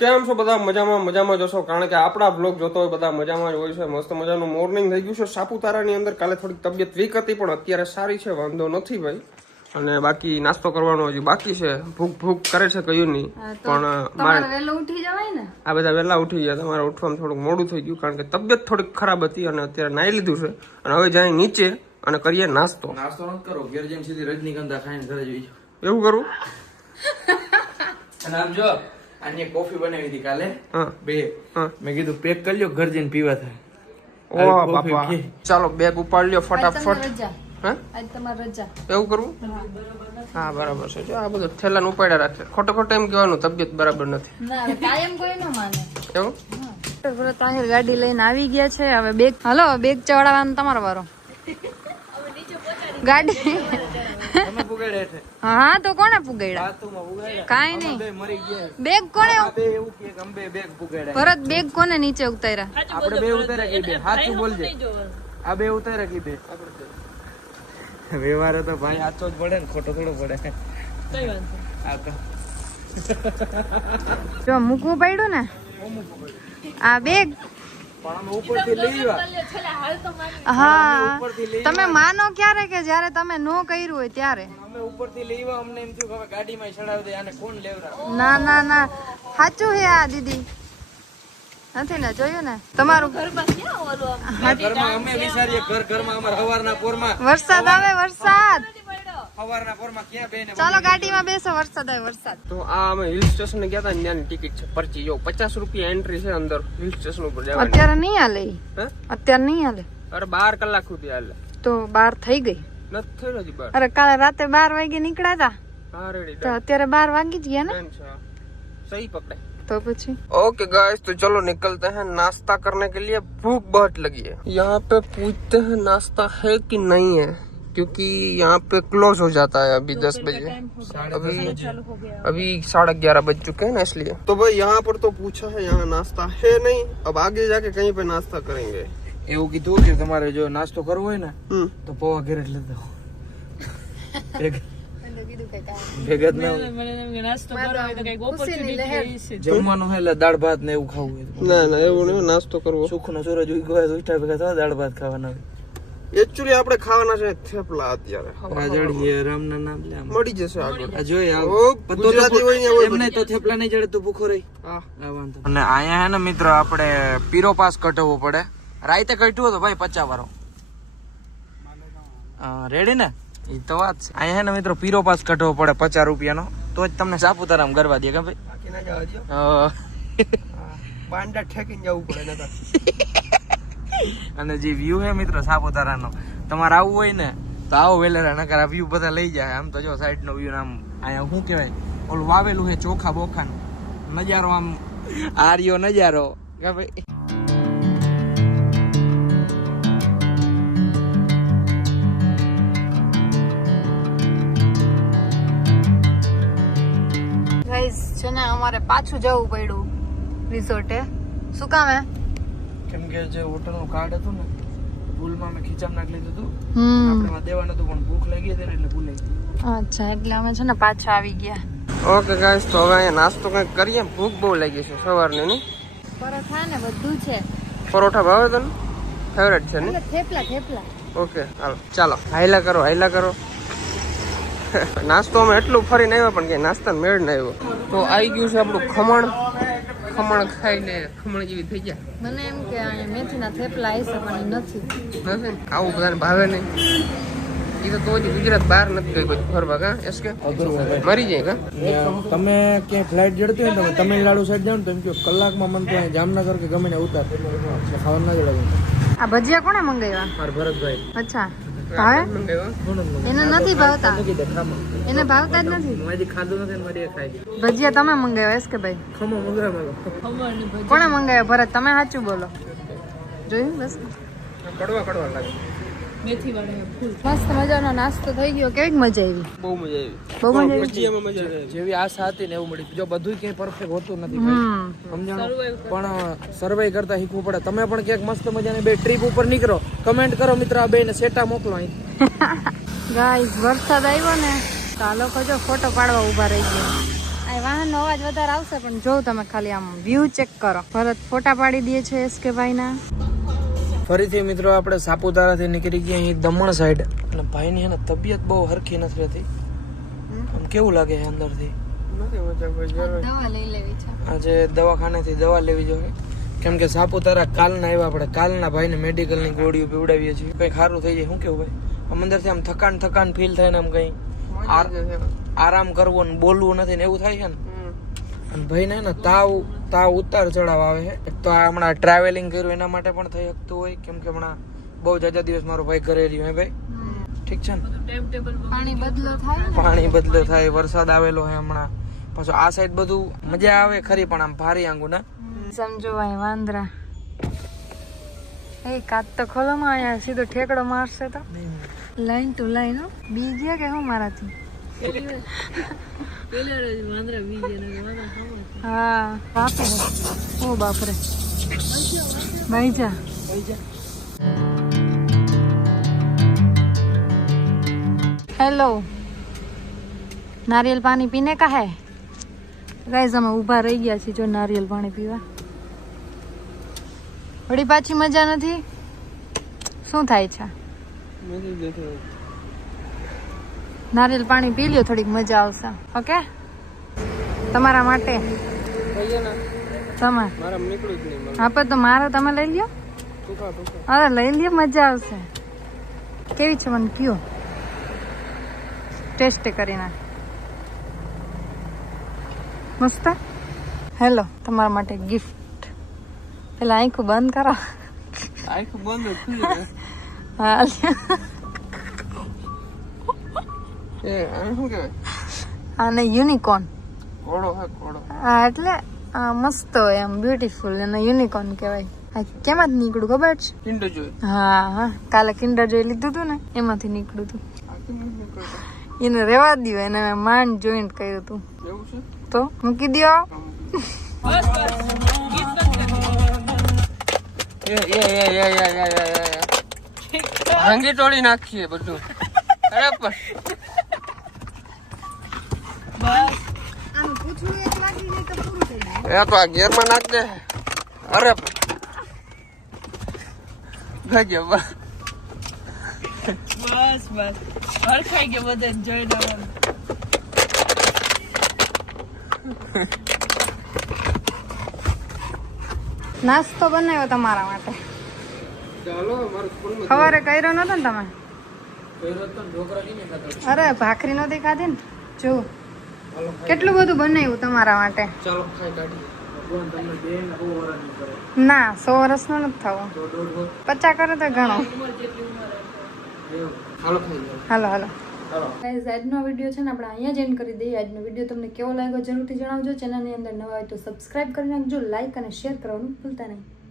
કેમ છો બધા? મજામાં જશો, કારણ કે આપણા બ્લોગ જોતો હોય બધા મજામાં જ હોય છે. મસ્ત મજાનું મોર્નિંગ થઈ ગયું છે સાપુતારાની અંદર. કાલે થોડીક તબિયત વીક હતી પણ અત્યારે સારી છે, વાંધો નથી ભાઈ. અને બાકી નાસ્તો કરવાનો હજી બાકી છે. ભૂખ કરે છે કયું નહીં, પણ મારે વહેલો ઉઠી જવાય ને. આ બધા વહેલા ઉઠી ગયા. તમારે ઉઠવામાં થોડુંક મોડું થઈ ગયું કારણ કે તબિયત થોડીક ખરાબ હતી અને અત્યારે નાઈ લીધું છે અને હવે જાય નીચે અને કરીએ નાસ્તો. નાસ્તો ન કરો, ઘેર જઈને સીધી રજનીગંધા ખાઈને ઘરે જઈ. એવું કરું? અને આમ જો આની કોફી બનાવી હતી કાલે હા. બે. મેં કીધું પેક કરી લ્યો, ઘર જઈને પીવા થાય. ઓ બાપા, ચાલો બેગ ઉપાડ લ્યો ફટાફટ. હા, આજ તમારી રજા. એવું કરવું? હા બરાબર છે. જો આ બધું થેલાને ઉપાડ્યા રાખે. ખોટો ખોટો એમ કહેવાનું તબિયત બરાબર નથી. ના, કાયમ કોઈ ન માને. એવું? તાહિર ગાડી લઈને આવી ગયા છે. હવે બેગ હાલો, બેગ ચડાવવાનો તમારો વારો. ગાડી તમે પુગાડ્યા છે. હા તો કોને પુગાડ્યા? બાથરૂમમાં પુગાડ્યા. કાઈ નહીં. બે મરી ગયા. બેગ કોને? બે એવું કે અમે બેગ પુગાડ્યા. ભરત બેગ કોને નીચે ઉતાર્યા? આપણે બે ઉતાર્યા કે બે? સાચું બોલજે. આ બે ઉતાર્યા કે બે? વ્યવહાર તો ભાઈ સાચો જ પડે ને, ખોટો થોડો પડે. આ તો જો મૂકવું પડ્યું ને આ બેગ. પણ અમે ઉપરથી લઈ આવ્યા. હા, તમે માનો ક્યારે કે જ્યારે તમે નો કર્યું હોય ત્યારે. અમે ઉપરથી લઈ આવ્યા. અમને એમ થયું કે હવે ગાડીમાં ચડાવી દે, આને કોણ લેવરા. ના સાચું હે આ દીદી. નથી ને જોયું ને તમારું ઘરમાં અમે વિચારીએ ઘરમાં અમારા હવારના પોરમાં વરસાદ આવે વરસાદ. હવારના પોરમાં ક્યાં બેને ચાલો ગાડીમાં બેસો, વરસાદ આવે વરસાદ. તો આ અમે હિલ સ્ટેશન ગયા હતા, ત્યાંની ટિકિટ છે પરચી. જો 50 રૂપિયા એન્ટ્રી છે અંદર હિલ સ્ટેશન ઉપર જવાની. અત્યારે નહીં હાલે. હે? અત્યારે નહીં હાલે અરે 12 કલાક સુધી હાલે. તો 12 થઈ ગઈ. નથી થયું હજી 12. અરે કાલે રાતે 12 વાગે નીકળ્યા હતા હા રેડી તો અત્યારે 12 વાગી જ ગયા ને. सही पकड़े. तो પછી ओके गाइस, तो चलो निकलते हैं. नाश्ता करने के लिए भूख बहुत लगी है. यहाँ पे पूछते हैं नाश्ता है कि नहीं है, क्योंकि यहाँ पे क्लोज हो जाता है अभी 10 बजे. अभी 11:30 बज चुके हैं ना, इसलिए. तो भाई यहाँ पर तो पूछा है, यहाँ नाश्ता है नहीं. अब आगे जाके कहीं पे नाश्ता करेंगे. એવું કીધું કે તમારે જો નાસ્તો કરવો હોય ને તો પૌવા ઘરે જ લેતો. ભેગત ના જમવાનું એટલે દાળ ભાત ને એવું ખાવું હોય. ના એવું નહીં, નાસ્તો કરવો. સુખ નો સૂરજ ઉગ્યો ઉઠ્યા ભેગા થવા દાળ ભાત ખાવાના. એકચ્યુઅલી આપણે ખાવાના છે થેપલા. અત્યારે રાજાડી રામના નામ લે મળી જશે આગળ. આ જોઈ ગુજરાતી હોય ને એમ નહીં તો થેપલા નહીં જડે તો ભૂખો રહી. હા વાંધો. અને અહીંયા હે ને મિત્રો આપણે પીરો પાસ કઢાવવો પડે. રાઈતે કઢ્યું હતો ભાઈ 50 વાળો. રેડી ને? એ તો વાત છે. અહીંયા હે ને મિત્રો પીરો પાસ કઢાવવો પડે 50 રૂપિયાનો, તો જ તમને સાપુતારામાં ગરવા દે કે ભાઈ. બાકી ના જવા દો. બાંડા ઠેકીને જવું પડે નકર. અને જે વ્યૂ હે મિત્રો સાપુતારાનો, તમારે આવવું હોય ને તો આવો વેલેરા, નકર આ વ્યૂ બધા લઈ જાય. આમ તો જો સાઈડ નો વ્યૂ, આમ અહીંયા શું કહેવાય ઓલું વાવેલું છે ચોખા બોખા નજારો, આમ આર્યો નજારો કે ભાઈ. ગાઈસ છે ને અમારે પાછું જવું પડ્યું રિસોર્ટે. શું કામ હે? કેમ કે જે હોટલ નું કાર્ડ હતું ને ભૂલમાં મેં ખીચામ નાખી લીધું હતું. હમ આપણે માં દેવાનું હતું પણ ભૂખ લાગી હતી ને એટલે ભૂલાઈ ગઈ. અચ્છા, એટલે અમે છે ને પાછા આવી ગયા. ઓકે ગાઈસ, તો હવે અહીંયા નાસ્તો કંઈક કરીએ. ભૂખ બહુ લાગી છે સવારની ની. પરોઠા ને બધું છે. પરોઠા ભાવે તને? ફેવરેટ છે ને? થેપલા. ઓકે હાલો ચાલો હાઈલા કરો. નાસ્તો અમે એટલું ફરીને આવ્યા પણ કે નાસ્તા મેળ ના આવ્યો. તો આવી ગયું છે આપણું ખમણ ખાઈને ખમણ જેવી થઈ ગયા. મને એમ કે અહીંયા મેથીના થેપલા આવી છે પણ નથી. નથી ને? આવું બધાને ભાવે નહીં. એ તો હજી ગુજરાત બહાર નથી ગઈ કોઈ ફરવા. કા એસ કે મરી જાય કા? તમે ક્યાંય ફ્લાઇટ જડતી હોય ને તમે તમિલનાડુ સાઈડ જાઓ ને તો એમ કહો કલાકમાં મને ત્યાં જામનગર કે ગમે ને ઉતાર ખાવાનું ના જડે. આ ભજીયા કોણે મંગાવ્યા? મારા ભરતભાઈ. અચ્છા, ભાવે? એને નથી ભાવતા. એને ભાવતા જ નથી. મારી ખાધું નથી મારી ખાઈ. ભજીયા તમે મંગાવ્યા એસ કે ભાઈ? ખમો મંગાવેલો. કોણે મંગાવ્યા? ભરત તમે સાચું બોલો. જોયું બસ. કડવા લાગે. મસ્ત મજાનો નાસ્તો થઈ ગયો. કેવી મજા આવી? બહુ મજા બહુ મજા આવી. ભજીયામાં મજા આવે. જેવી આશા હતી ને એવું મળી. જો બધું ક્યાંય પરફેક્ટ હોતું નથી સમજાણો, પણ સર્વે કરતા શીખવું પડે. તમે પણ ક્યાંક મસ્ત મજાની બે ટ્રીપ ઉપર નીકળો, કમેન્ટ કરો મિત્ર, આ બે ને સેટા મોકલો અહીં. ગાઈસ વરસાદ આવ્યો ને તો આ લોકો જો ફોટો પાડવા ઉભા રહી ગયા. આ વાહનનો અવાજ વધારે આવશે પણ જો તમે ખાલી આમ વ્યૂ ચેક કરો. ભરત ફોટા પાડી દે છે એસકે ભાઈના. ફરીથી મિત્રો આપણે સાપુતારાથી નીકળી ગયા અહીં દમણ સાઈડ અને ભાઈની હે ને તબિયત બહુ હરખી નથી રહેતી. આમ કેવું લાગે છે અંદરથી? દવા લઈ લેવી છે. આજે દવાખાનેથી દવા લેવી જોઈએ કેમ કે સાપુતારા કાલના આવ્યા આપણે કાલના ભાઈને મેડિકલની ગોળીઓ પીવડાવીએ છીએ. કંઈ સારું થઈ જાય. શું કેવું ભાઈ? આમ અંદરથી આમ થકાન ફીલ થાય ને આમ કંઈ આરામ કરવો ને બોલવું નથી ને એવું થાય છે ને. અને ભાઈને ને તાવ ઉતાર ચડાવ આવે છે. એક તો આ હમણાં ટ્રાવેલિંગ કર્યું એના માટે પણ થઈ શકતું હોય કેમ કે હમણાં બહુ જાજા દિવસ મારો ભાઈ ઘરે રહ્યો હે ભાઈ. ઠીક છે ને. પાણી બદલો થાય વરસાદ આવેલો હે હમણાં. પાછું આ સાઈડ બધું મજા આવે ખરી પણ આમ ભારી આંગુ ના સમજો ભાઈ વાંદરા. એ કાચ તો ખોલો માં અહીંયા સીધો ઠેકડો મારશે તો લાઈન ટુ લાઈન બી ગયા કે હું મારાથી. હા બાપરે ઓ બાપરે ભાઈ જા हेलो नारियल पानी पीने का है गाइस અમે ઊભા રહી ગયા છીએ જો નારિયેલ પાણી પીવા. વળી પાછી મજા નથી. શું થાય છે? નારિયેલ પાણી પી લ્યો થોડીક મજા આવશે. ઓકે તમારા માટે તમે આપે તો મારે તમે લઈ લ્યો. અરે લઈ લ્યો મજા આવશે. કેવી છે મને કયો ટેસ્ટ કરીને મસ્ત. હેલો તમારા માટે ગિફ્ટ. પેલા આંખું બંધ કરો. આંખું બંધ હા એ આને શું કહેવાય? આને યુનિકોર્ન. ઘોડો હે ઘોડો. હા એટલે આ મસ્ત હોય એમ બ્યુટીફુલ એને યુનિકોર્ન કહેવાય. આ કેમાં નીકળ્યું ખબર છે? કિન્ડર જોય. હા કાલે કિન્ડર જોઈ લીધું હતું ને એમાંથી નીકળ્યું હતું. એને રેવા દો એને માંડ જોઈન્ટ કર્યું હતું એવું છે તો મૂકી દો. ભાંગી તોડી નાખીએ બધું. બરાબર એ તો આ ગેર માં નાખ દે. અરે ભાગ્ય બસ હરખાઈ ગયો બધે જોઈ લેવાનું. નાસ્તો બનાવ્યો તમારા માટે. ચાલો મારું સ્કૂલમાં સવારે કર્યો નતો ને તમે? અરે ભાખરી નહોતી ખાધી ને. જો કેટલું બધું બનાવ્યું તમારા માટે. ચાલો ખાઈ કાઢીએ. ના 100 વર્ષનો નથી થવો. 50 કરે તો ઘણો. હાલો ખાઈ જાઓ. હાલો હાલો ગાઈઝ આજનો વિડીયો છે ને આપણે અહીંયા જ એન્ડ કરી દઈએ. આજનો વિડીયો તમને કેવો લાગ્યો જરૂરથી જણાવજો. ચેનલની અંદર નવા હોય તો સબસ્ક્રાઇબ કરી નાખજો. લાઇક અને શેર કરવાનું ભૂલતા નહીં.